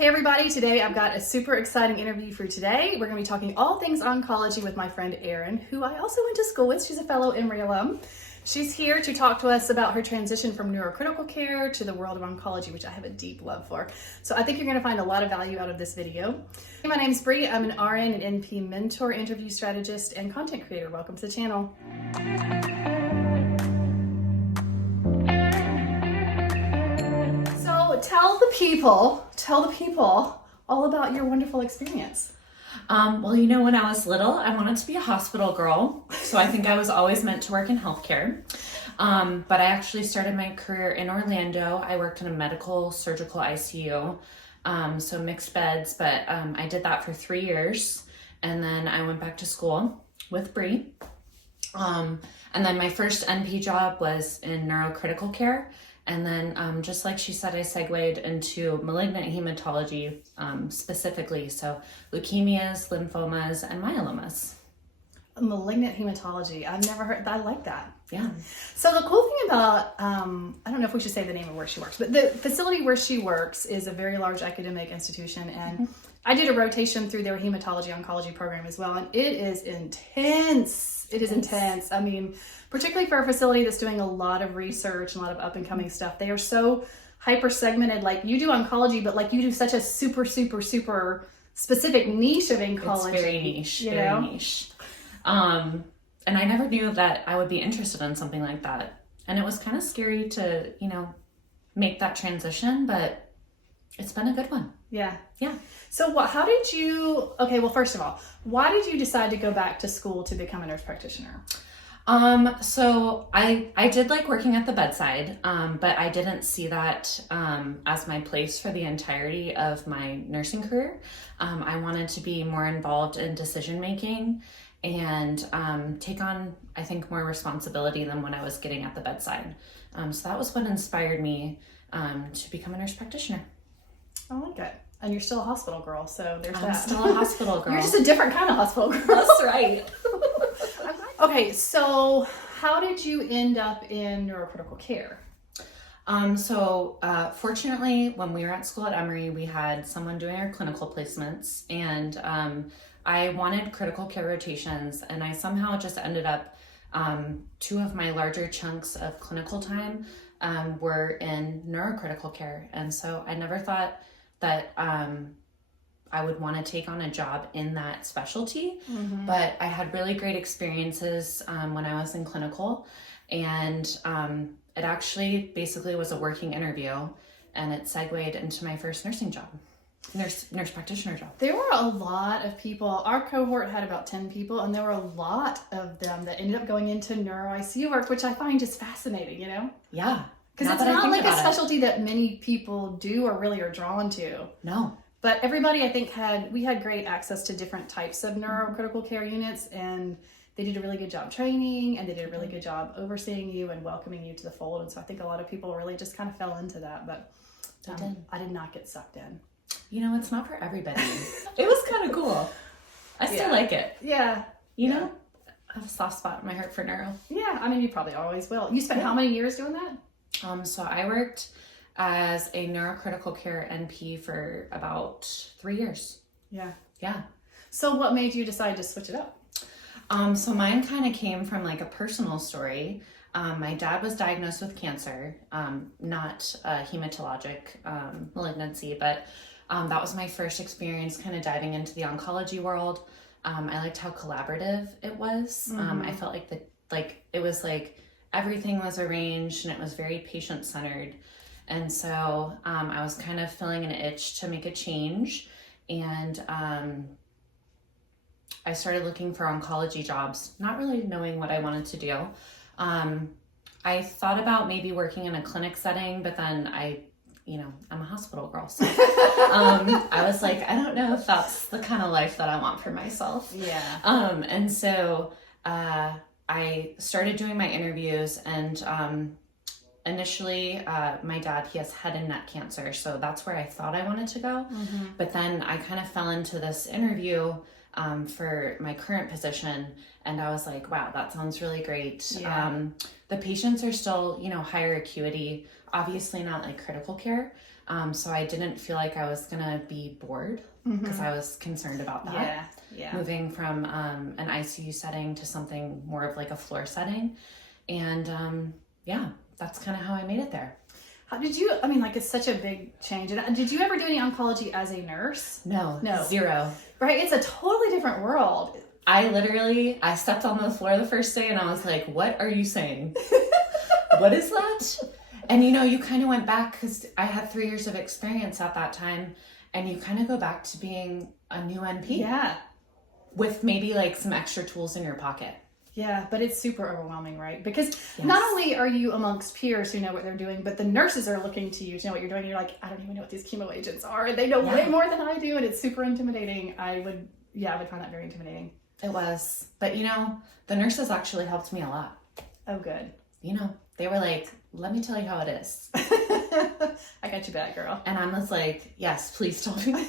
Hey everybody, today I've got a super exciting interview for today. We're going to be talking all things oncology with my friend Erin, who I also went to school with. She's a fellow Emory alum. She's here to talk to us about her transition from neurocritical care to the world of oncology, which I have a deep love for. So I think you're going to find a lot of value out of this video. Hey, my name's Bree. I'm an RN and NP mentor, interview strategist, and content creator. Welcome to the channel. Tell the people all about your wonderful experience. Well, when I was little, I wanted to be a hospital girl. So I think I was always meant to work in healthcare. But I actually started my career in Orlando. I worked in a medical surgical ICU, so mixed beds, but I did that for 3 years. And then I went back to school with Bree. And then my first NP job was in Neurocritical Care. And then, just like she said, I segued into malignant hematology specifically. So leukemias, lymphomas, and myelomas. Malignant hematology. I've never heard, I like that. Yeah. So the cool thing about, I don't know if we should say the name of where she works, but the facility where she works is a very large academic institution. And I did a rotation through their hematology oncology program as well. And it is intense. It is intense. I mean, particularly for a facility that's doing a lot of research and a lot of up and coming stuff. They are so hyper segmented. Like you do oncology, but like you do such a super specific niche of oncology. It's very niche, very niche. And I never knew that I would be interested in something like that. And it was kind of scary to, make that transition, but it's been a good one. Yeah. Yeah. So how did you, first of all, why did you decide to go back to school to become a nurse practitioner? So I did like working at the bedside, but I didn't see that, as my place for the entirety of my nursing career. I wanted to be more involved in decision making and, take on, I think, more responsibility than what I was getting at the bedside. So that was what inspired me, to become a nurse practitioner. I like it. And you're still a hospital girl, so there's that. I'm still a hospital girl. You're just a different kind of hospital girl. That's right. Okay, so how did you end up in neurocritical care? Fortunately, when we were at school at Emory, we had someone doing our clinical placements, and I wanted critical care rotations, and I somehow just ended up, 2 of my larger chunks of clinical time were in neurocritical care, and so I never thought that I would want to take on a job in that specialty, but I had really great experiences when I was in clinical, and it actually basically was a working interview, and it segued into my first nursing job, nurse practitioner job. There were a lot of people. Our cohort had about 10 people, and there were a lot of them that ended up going into Neuro ICU work, which I find just fascinating, Yeah. Because it's not like a specialty that many people do or really are drawn to. No. But everybody, I think, we had great access to different types of neurocritical care units, and they did a really good job training, and they did a really good job overseeing you and welcoming you to the fold. And so I think a lot of people really just kind of fell into that, but I did not get sucked in. It's not for everybody. It was kind of cool. I still like it. Yeah. I have a soft spot in my heart for neuro. Yeah, I mean, you probably always will. You spent how many years doing that? So I worked as a neurocritical care NP for about 3 years. Yeah. Yeah. So what made you decide to switch it up? So mine kind of came from like a personal story. My dad was diagnosed with cancer, not a hematologic malignancy, but that was my first experience kind of diving into the oncology world. I liked how collaborative it was. I felt like it was like everything was arranged and it was very patient-centered. And so I was kind of feeling an itch to make a change. And I started looking for oncology jobs, not really knowing what I wanted to do. I thought about maybe working in a clinic setting, but then I'm a hospital girl. So I was like, I don't know if that's the kind of life that I want for myself. Yeah. And so I started doing my interviews, and initially my dad, he has head and neck cancer, so that's where I thought I wanted to go. But then I kind of fell into this interview for my current position, and I was like, wow, that sounds really great. The patients are still, higher acuity, obviously not like critical care, So I didn't feel like I was going to be bored because I was concerned about that. Yeah. Moving from an ICU setting to something more of like a floor setting. And that's kind of how I made it there. How did you, like it's such a big change. And did you ever do any oncology as a nurse? No. 0. Right? It's a totally different world. I stepped on the floor the first day and I was like, what are you saying? What is that? And you kind of went back because I had 3 years of experience at that time, and you kind of go back to being a new NP. Yeah. With maybe like some extra tools in your pocket. Yeah, but it's super overwhelming, right? Because not only are you amongst peers who know what they're doing, but the nurses are looking to you to know what you're doing. And you're like, I don't even know what these chemo agents are. And they know way more than I do. And it's super intimidating. I would find that very intimidating. It was. But the nurses actually helped me a lot. Oh, good. They were like, let me tell you how it is. I got you back, girl. And I was like, yes, please tell me.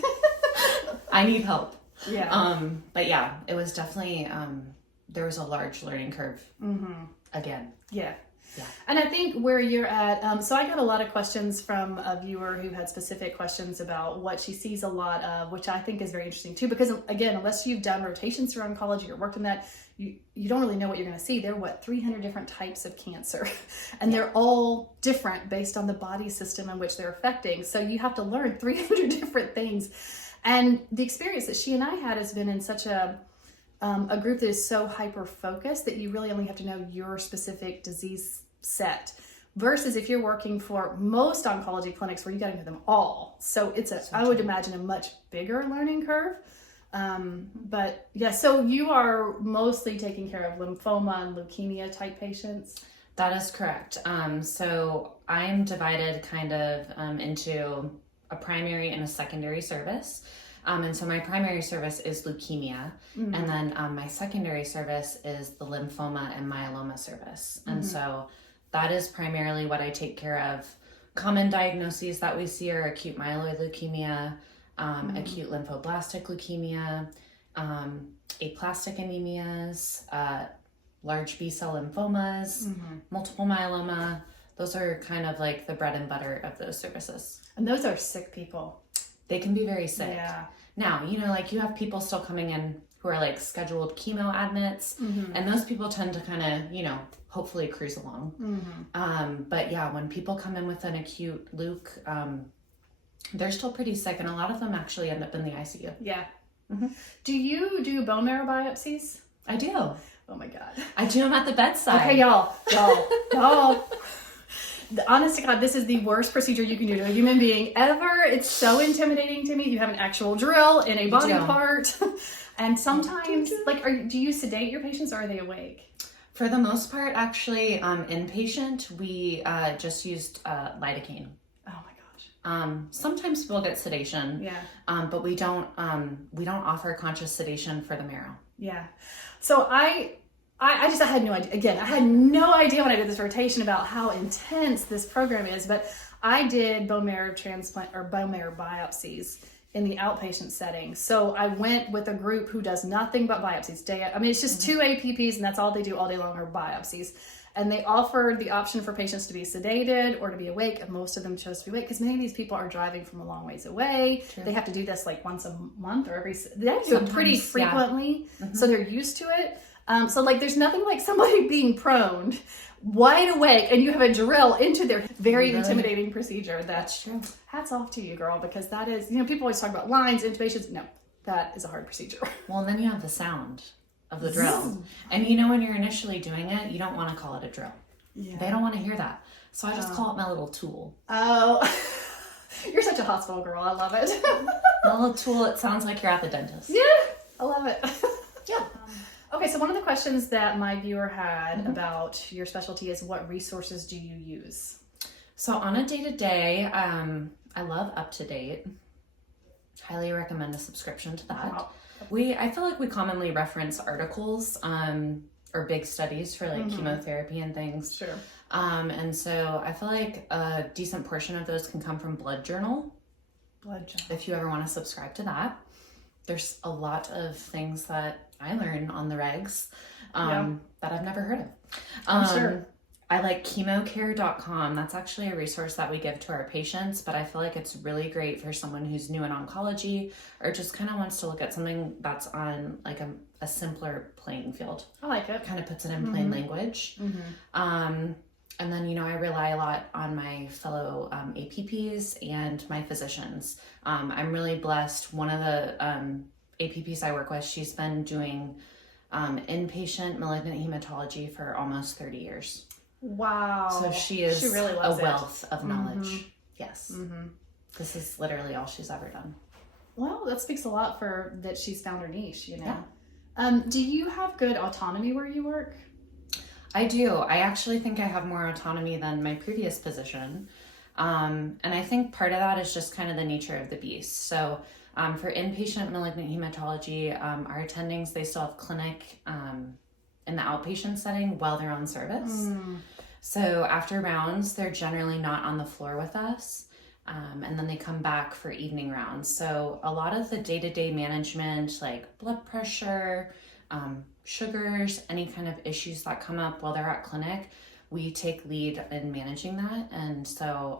I need help. Yeah. But yeah, it was definitely, there was a large learning curve again. Yeah. Yeah. And I think where you're at, so I got a lot of questions from a viewer who had specific questions about what she sees a lot of, which I think is very interesting too, because again, unless you've done rotations through oncology or worked in that, you don't really know what you're going to see. There are 300 different types of cancer, and they're all different based on the body system in which they're affecting. So you have to learn 300 different things. And the experience that she and I had has been in such a group that is so hyper-focused that you really only have to know your specific disease set, versus if you're working for most oncology clinics where you got to know them all. So it's I would imagine a much bigger learning curve. But yeah, so you are mostly taking care of lymphoma and leukemia type patients? That is correct. So I'm divided kind of into a primary and a secondary service. And so my primary service is leukemia, and then my secondary service is the lymphoma and myeloma service. And so that is primarily what I take care of. Common diagnoses that we see are acute myeloid leukemia, acute lymphoblastic leukemia, aplastic anemias, large B-cell lymphomas, multiple myeloma. Those are kind of like the bread and butter of those services. And those are sick people. They can be very sick. Yeah. Now, like you have people still coming in who are like scheduled chemo admits, and those people tend to kind of, hopefully cruise along. But yeah, when people come in with an acute leuk, they're still pretty sick, and a lot of them actually end up in the ICU. Yeah. Do you do bone marrow biopsies? I do. Oh my God. I do them at the bedside. Okay, y'all. Honest to God, this is the worst procedure you can do to a human being ever. It's so intimidating to me. You have an actual drill in a body part. And sometimes, do you sedate your patients, or are they awake? For the most part, actually, inpatient, we just used lidocaine. Oh my gosh. Sometimes people get sedation. Yeah. But we don't offer conscious sedation for the marrow. Yeah. So I had no idea. Again, I had no idea when I did this rotation about how intense this program is, but I did bone marrow transplant or bone marrow biopsies in the outpatient setting. So I went with a group who does nothing but biopsies. It's just 2 APPs, and that's all they do all day long are biopsies. And they offered the option for patients to be sedated or to be awake, and most of them chose to be awake because many of these people are driving from a long ways away. True. They have to do this like once a month or they have to do it pretty frequently, so they're used to it. So there's nothing like somebody being prone, wide awake, and you have a drill into their very intimidating procedure. That's true. Hats off to you, girl, because that is, people always talk about lines, intubations. No, that is a hard procedure. Well, and then you have the sound of the drill. And when you're initially doing it, you don't want to call it a drill. Yeah. They don't want to hear that. So I just call it my little tool. Oh, you're such a hospital girl. I love it. My little tool, it sounds like you're at the dentist. Yeah, I love it. Yeah. Okay, so one of the questions that my viewer had about your specialty is, what resources do you use? So on a day-to-day, I love UpToDate. Highly recommend a subscription to that. Wow. I feel like we commonly reference articles or big studies for chemotherapy and things. Sure. And so I feel like a decent portion of those can come from Blood Journal. If you ever want to subscribe to that. There's a lot of things that I learn on the regs that I've never heard of. I'm sure. I like chemocare.com. That's actually a resource that we give to our patients, but I feel like it's really great for someone who's new in oncology or just kind of wants to look at something that's on like a simpler playing field. I like it. Kind of puts it in plain language. And then, I rely a lot on my fellow APPs and my physicians. I'm really blessed. One of the APPs I work with, she's been doing inpatient malignant hematology for almost 30 years. Wow. So she is really a wealth of knowledge. Yes. This is literally all she's ever done. Well, that speaks a lot for that she's found her niche, Yeah. Do you have good autonomy where you work? I do. I actually think I have more autonomy than my previous position. And I think part of that is just kind of the nature of the beast. So for inpatient malignant hematology, our attendings, they still have clinic in the outpatient setting while they're on service. So after rounds, they're generally not on the floor with us. And then they come back for evening rounds. So a lot of the day-to-day management, like blood pressure, sugars, any kind of issues that come up while they're at clinic, we take lead in managing that. And so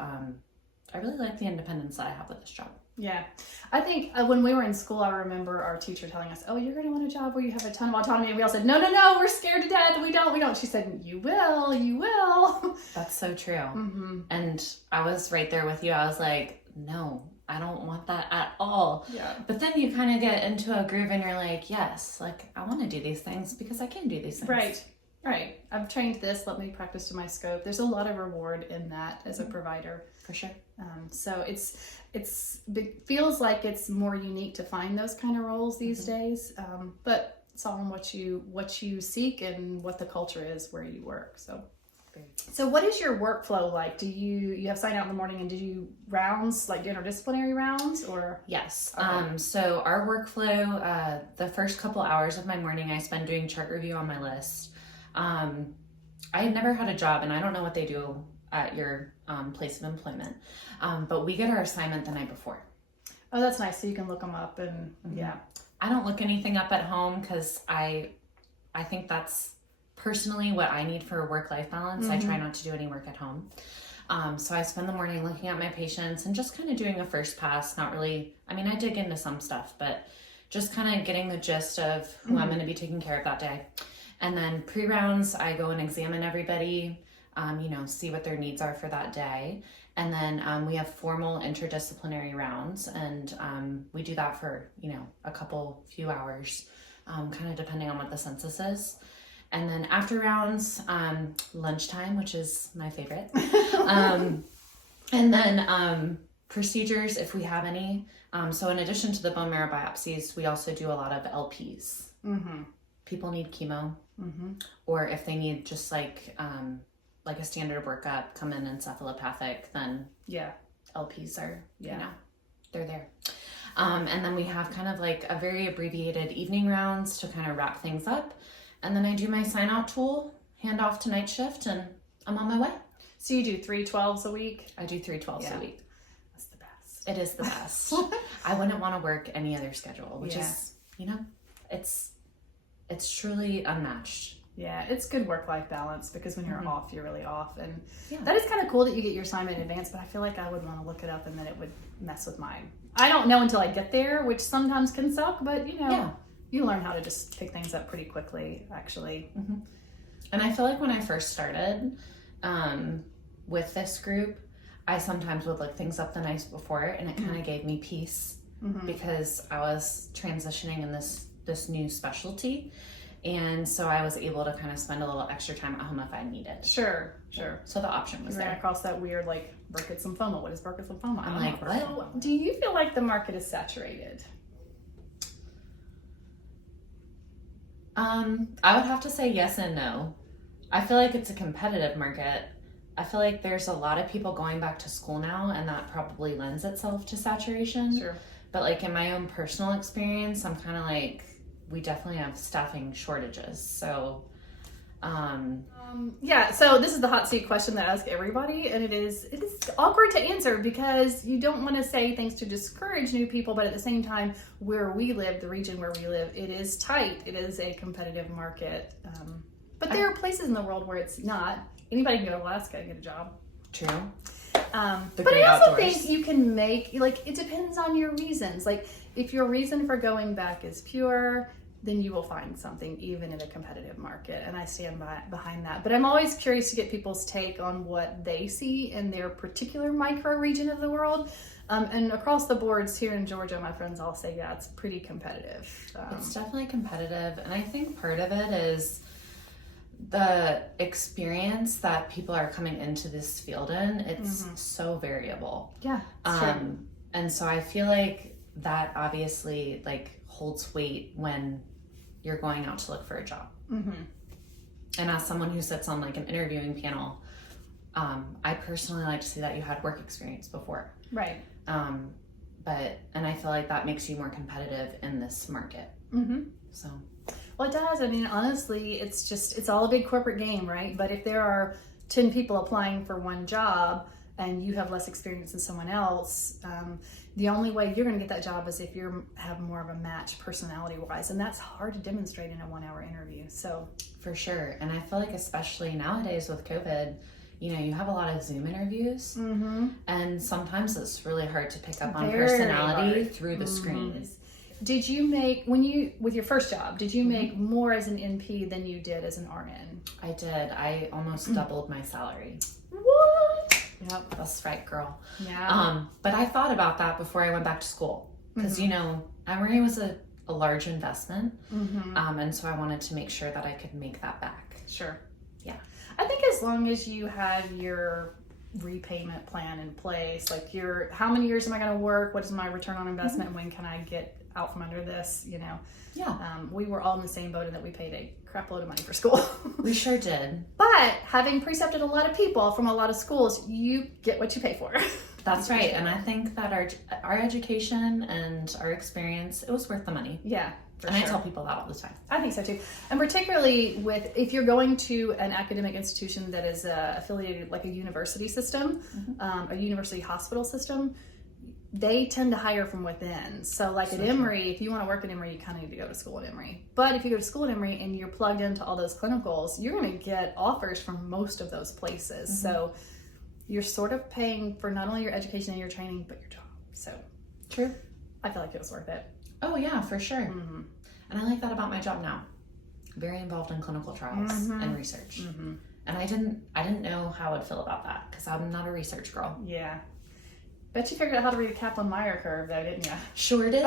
I really like the independence that I have with this job. Yeah. I think when we were in school, I remember our teacher telling us, oh, you're going to want a job where you have a ton of autonomy. And we all said, no, we're scared to death. We don't. She said, you will. That's so true. And I was right there with you. I was like, no, I don't want that at all. Yeah. But then you kind of get into a groove and you're like, yes, like I want to do these things because I can do these things. Right. I've trained this. Let me practice to my scope. There's a lot of reward in that as a provider. For sure. So it feels like it's more unique to find those kind of roles these days. But it's all in what you seek and what the culture is where you work. So what is your workflow like? Do you have sign out in the morning and do you rounds, like interdisciplinary rounds or? Yes. Okay. So our workflow, the first couple hours of my morning, I spend doing chart review on my list. I had never had a job and I don't know what they do at your place of employment. But we get our assignment the night before. Oh, that's nice. So you can look them up and yeah. I don't look anything up at home because I think that's personally what I need for work-life balance. I try not to do any work at home. So I spend the morning looking at my patients and just kind of doing a first pass. Not really, I dig into some stuff, but just kind of getting the gist of who I'm going to be taking care of that day. And then pre-rounds, I go and examine everybody, see what their needs are for that day. And then we have formal interdisciplinary rounds, and we do that for, a few hours, kind of depending on what the census is. And then after rounds, lunchtime, which is my favorite. And then procedures, if we have any. So in addition to the bone marrow biopsies, we also do a lot of LPs. People need chemo, or if they need just like a standard workup, come in encephalopathic, then LPs are, they're there. And then we have kind of like a very abbreviated evening rounds to kind of wrap things up. And then I do my sign out tool, hand off to night shift, and I'm on my way. So you do 3 12s a week? I do 3 12s a week. That's the best. It is the best. I wouldn't want to work any other schedule, which is, it's truly unmatched. Yeah, it's good work-life balance because when you're off, you're really off. And that is kind of cool that you get your assignment in advance, but I feel like I would want to look it up and then it would mess with mine. I don't know until I get there, which sometimes can suck, but you learn how to just pick things up pretty quickly, actually. And I feel like when I first started with this group, I sometimes would look things up the night before, and it kind of gave me peace because I was transitioning in this new specialty. And so I was able to kind of spend a little extra time at home if I needed. Sure. So the option was there. there. Across that weird, like, Burkitt's lymphoma. What is Burkitt's lymphoma? I'm like, what? So, do you feel like the market is saturated? I would have to say yes and no. I feel like it's a competitive market. I feel like there's a lot of people going back to school now, and that probably lends itself to saturation. Sure. But like in my own personal experience, I'm kind of like, we definitely have staffing shortages. So, so this is the hot seat question that I ask everybody, and it is awkward to answer because you don't want to say things to discourage new people, but at the same time, where we live, the region where we live, it is tight. It is a competitive market. But there are places in the world where it's not. anybody can go to Alaska and get a job. True. But I also think you can make, like, it depends on your reasons. Like, if your reason for going back is pure, then you will find something even in a competitive market. And I stand behind that. But I'm always curious to get people's take on what they see in their particular micro region of the world. And across the boards here in Georgia, my friends all say, yeah, it's pretty competitive. It's definitely competitive. And I think part of it is the experience that people are coming into this field in. It's so variable. Yeah. True. And so I feel like that obviously like holds weight when you're going out to look for a job. And as someone who sits on like an interviewing panel, I personally like to see that you had work experience before. Right. And I feel like that makes you more competitive in this market. So. Well, it does. I mean, honestly, it's all a big corporate game, right? But if there are 10 people applying for one job and you have less experience than someone else, the only way you're going to get that job is if you have more of a match personality-wise. And that's hard to demonstrate in a 1-hour interview. So for sure. And I feel like especially nowadays with COVID, you know, you have a lot of Zoom interviews, and sometimes it's really hard to pick up on personality through the screens. Did you make, with your first job, did you make more as an NP than you did as an RN? I did. I almost doubled my salary. What? Yep, that's right, girl. Yeah. But I thought about that before I went back to school because, you know, Emory was a large investment. And so I wanted to make sure that I could make that back. Sure. Yeah. I think as long as you have your repayment plan in place, like how many years am I going to work? What is my return on investment? When can I get out from under this? You know, we were all in the same boat in that we paid a crap load of money for school. We sure did. But having precepted a lot of people from a lot of schools, you get what you pay for. That's right. And I think that our education and our experience, it was worth the money. Yeah. And I tell people that all the time. I think so too. And particularly if you're going to an academic institution that is affiliated like a university system, a university hospital system, they tend to hire from within. So like at Emory, if you want to work at Emory, you kind of need to go to school at Emory. But if you go to school at Emory and you're plugged into all those clinicals, you're going to get offers from most of those places. So you're sort of paying for not only your education and your training, but your job. So true. I feel like it was worth it. Oh yeah, for sure. And I like that about my job now. Very involved in clinical trials and research. And I didn't know how I'd feel about that because I'm not a research girl. Yeah. Bet you figured out how to read a Kaplan-Meier curve though, didn't you? Sure did.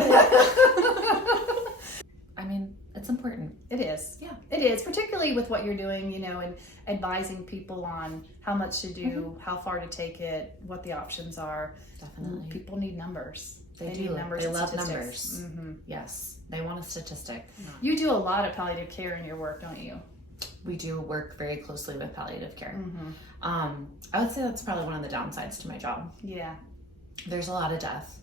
I mean, it's important. It is. Yeah. It is, particularly with what you're doing, you know, and advising people on how much to do, how far to take it, what the options are. Definitely. People need numbers. They do. Need numbers. They and love statistics. numbers. Yes. They want a statistic. You do a lot of palliative care in your work, don't you? We do work very closely with palliative care. I would say that's probably one of the downsides to my job. Yeah. There's a lot of death.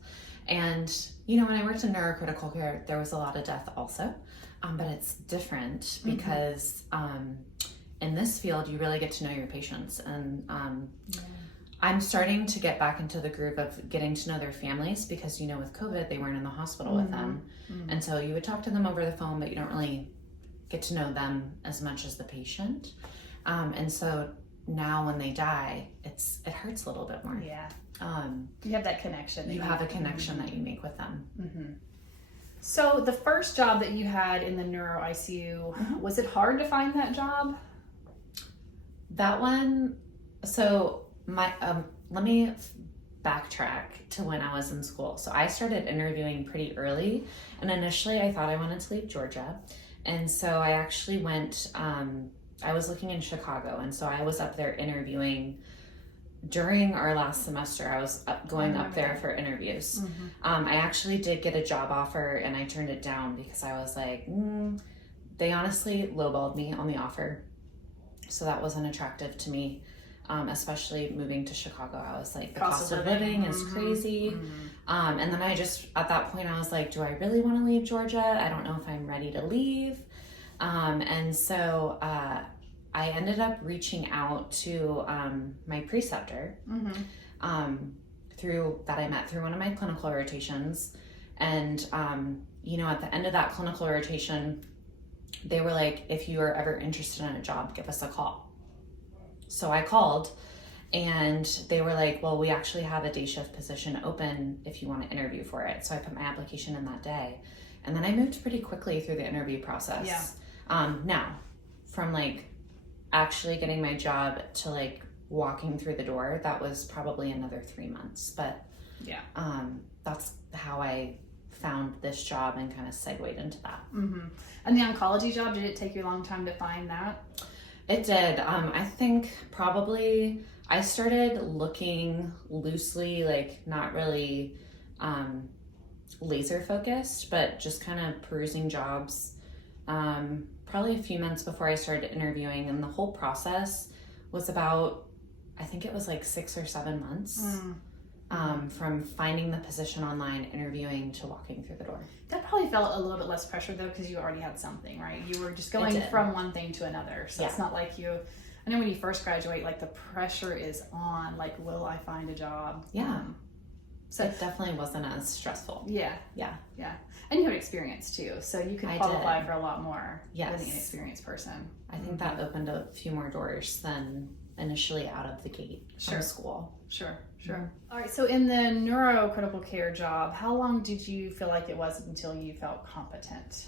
And, you know, when I worked in neurocritical care, there was a lot of death also. But it's different because in this field, you really get to know your patients. And I'm starting to get back into the groove of getting to know their families because, you know, with COVID, they weren't in the hospital with them. And so you would talk to them over the phone, but you don't really get to know them as much as the patient. And so now when they die, it hurts a little bit more. Yeah. You have that connection. You have a connection that you make with them. So the first job that you had in the Neuro ICU, was it hard to find that job? That one, so let me backtrack to when I was in school. So I started interviewing pretty early, and initially I thought I wanted to leave Georgia. And so I actually went, I was looking in Chicago, and so I was up there interviewing during our last semester. I was going up there for interviews. I actually did get a job offer and I turned it down because I was like, they honestly lowballed me on the offer. So that wasn't attractive to me, especially moving to Chicago. I was like, the cost of living is crazy. And then at that point I was like, do I really want to leave Georgia? I don't know if I'm ready to leave. And so I ended up reaching out to my preceptor that I met through one of my clinical rotations. And, you know, at the end of that clinical rotation, they were like, if you are ever interested in a job, give us a call. So I called and they were like, well, we actually have a day shift position open if you want to interview for it. So I put my application in that day. And then I moved pretty quickly through the interview process. Yeah. Now, from like actually getting my job to like walking through the door, that was probably another 3 months. But yeah, that's how I found this job and kind of segued into that. Mm-hmm. And the oncology job, did it take you a long time to find that? It did. I think probably I started looking loosely, like not really laser focused, but just kind of perusing jobs probably a few months before I started interviewing. And the whole process was about, I think it was like 6 or 7 months. From finding the position online, interviewing, to walking through the door. That probably felt a little bit less pressure though, because you already had something, right? You were just going from one thing to another. So it's not like I know when you first graduate, like the pressure is on, like, will I find a job? Yeah. So it definitely wasn't as stressful. Yeah. Yeah. Yeah. And you have experience too. So you could qualify for a lot more than an inexperienced person. I think that opened a few more doors than initially out of the gate from school. Sure. All right, so in the neurocritical care job, how long did you feel like it was until you felt competent?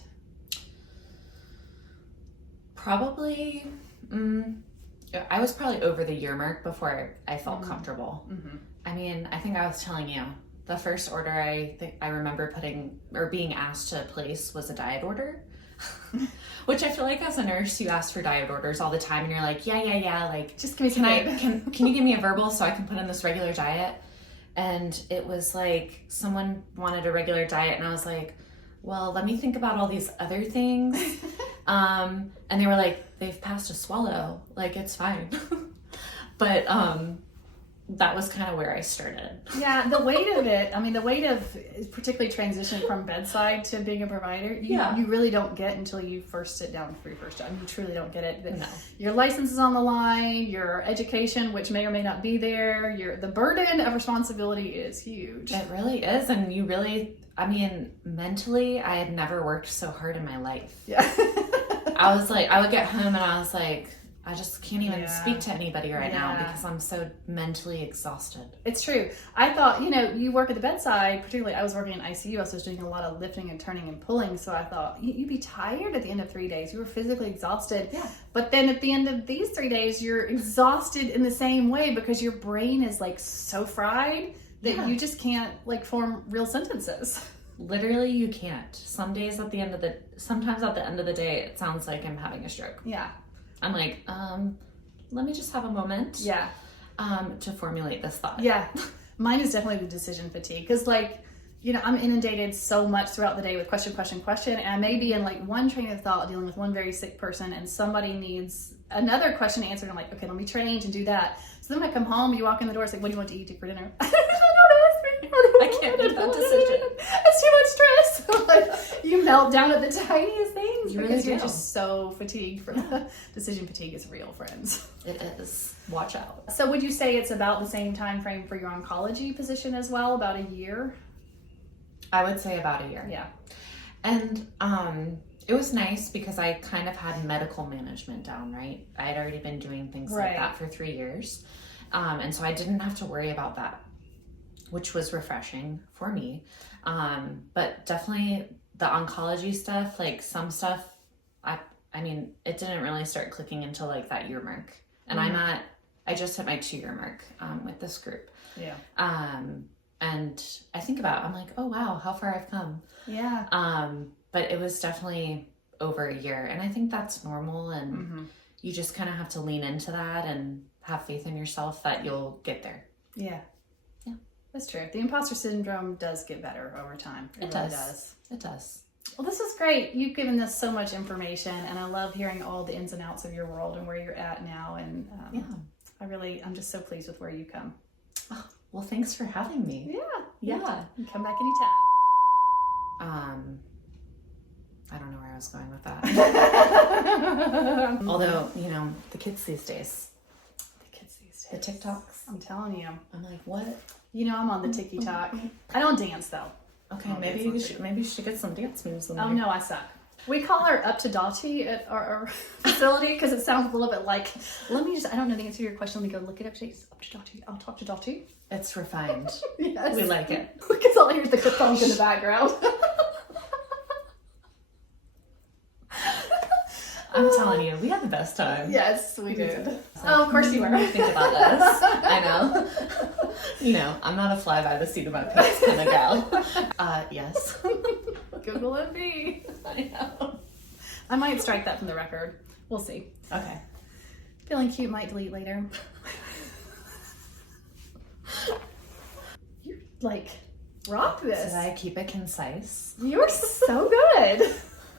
Probably, I was probably over the year mark before I felt comfortable. I mean, I think I was telling you, the first order I think I remember putting or being asked to place was a diet order. Which I feel like as a nurse, you ask for diet orders all the time, and you're like, yeah, like, just give me can you give me a verbal so I can put in this regular diet? And it was like someone wanted a regular diet, and I was like, well, let me think about all these other things. And they were like, they've passed a swallow, like it's fine. But that was kind of where I started. Yeah, the weight of it, I mean, the weight of particularly transitioning from bedside to being a provider, you really don't get until you first sit down for your first job. You truly don't get it. No. Your license is on the line, your education, which may or may not be there, the burden of responsibility is huge. It really is. And you really, I mean, mentally, I had never worked so hard in my life. Yeah. I was like, I would get home and I was like, I just can't even speak to anybody right now because I'm so mentally exhausted. It's true. I thought, you work at the bedside, particularly I was working in ICU, I was doing a lot of lifting and turning and pulling, so I thought, you'd be tired at the end of 3 days. You were physically exhausted. Yeah. But then at the end of these 3 days, you're exhausted in the same way because your brain is like so fried that you just can't like form real sentences. Literally, you can't. Sometimes at the end of the day, it sounds like I'm having a stroke. Yeah. I'm like, let me just have a moment. Yeah. To formulate this thought. Yeah. Mine is definitely the decision fatigue. Because I'm inundated so much throughout the day with question. And I may be in like one train of thought dealing with one very sick person and somebody needs another question answered. I'm like, okay, let me change and do that. So then when I come home, you walk in the door, it's like, what do you want to eat for dinner? I can't make that decision. It's too much stress. Like, you melt down at the tiniest things because you're just so fatigued. Decision fatigue is real, friends. It is. Watch out. So would you say it's about the same time frame for your oncology position as well, about a year? I would say about a year. Yeah. And it was nice because I kind of had medical management down, right? I had already been doing things like that for 3 years. And so I didn't have to worry about that, which was refreshing for me. But definitely the oncology stuff, like some stuff, I mean, it didn't really start clicking until like that year mark. And I just hit my 2-year mark with this group. Yeah. And I think I'm like, oh wow, how far I've come. Yeah. But it was definitely over a year. And I think that's normal. And you just kind of have to lean into that and have faith in yourself that you'll get there. Yeah. That's true. The imposter syndrome does get better over time. It really does. It does. Well, this is great. You've given us so much information, and I love hearing all the ins and outs of your world and where you're at now. And I'm just so pleased with where you've come. Oh, well, thanks for having me. Yeah. You come back anytime. I don't know where I was going with that. Although, the kids these days. The TikToks. I'm telling you. I'm like, what? I'm on the TikTok. I don't dance though. Okay, maybe you should get some dance moves in there. Oh no, I suck. We call her up to Dottie at our facility because it sounds a little bit like, I don't know the answer to your question. Let me go look it up. She's up to Dottie. I'll talk to Dottie. It's refined. Yes. We like it. Because all I hear is the clip-phones in the background. I'm telling you, we had the best time. Yes, we did. Oh, of course you were. Think about this. I know. You know, I'm not a fly by the seat of my pants kind of gal. Yes. Google MD. I know. I might strike that from the record. We'll see. Okay. Feeling cute might delete later. You rock this. Did I keep it concise? You're so good.